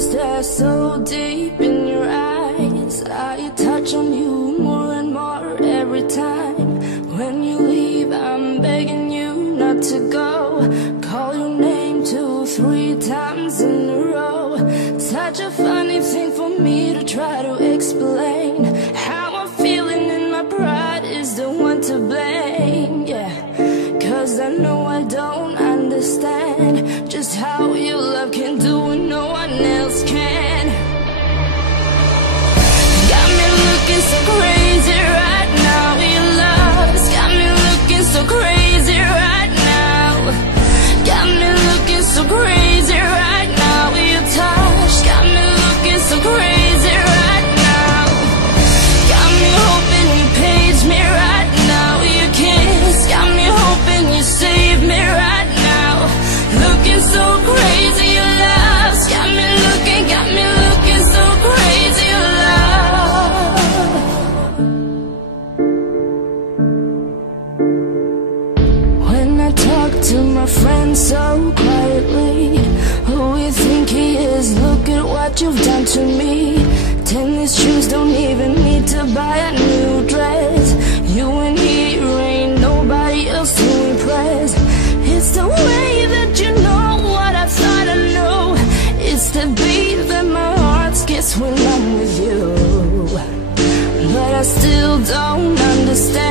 stare so deep in your eyes. I touch on you more and more every time. When you leave, I'm begging you not to go. Call your name 2, 3 times in a row. Such a funny thing for me to try to explain. How I'm feeling and my pride is the one to blame. Yeah, 'cause I know I don't understand just how your love can do what no one else can. Got me looking so crazy right now. Your love's got me looking so crazy right now. Got me looking so crazy right now. Your touch got me looking so crazy right now. Got me hoping you page me right now. Your kiss got me hoping you save me right now. Looking so crazy, your love's got me looking so crazy, your love. When I talk to my friends so quietly, who you think he is? Look at what you've done to me. Tennis shoes, don't even need to buy a new dress. You and he ain't nobody else to impress. It's the way that you know what I thought I knew. It's the beat that my heart skips when I'm with you. But I still don't understand